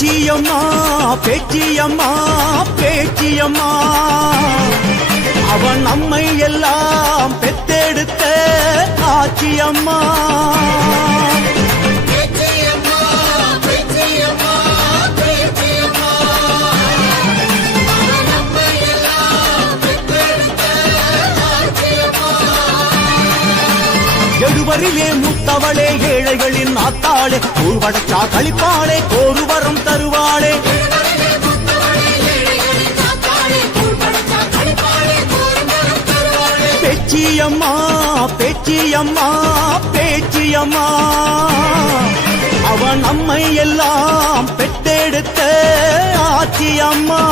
பேச்சியம்மா பேச்சியம்மா பேச்சியம்மா அவன் நம்மை எல்லாம் பெத்தெடுத்த ஆச்சியம்மா. எழுவரிலே மூத்தவளே ஏழைகளின் ஆத்தாளே கூழ்வடச்சா கழிப்பாளே கோருவரம் தருவாளே. பேச்சியம்மா பேச்சியம்மா பேச்சியம்மா அவன் நம்மை எல்லாம் பெற்றெடுத்த ஆச்சியம்மா.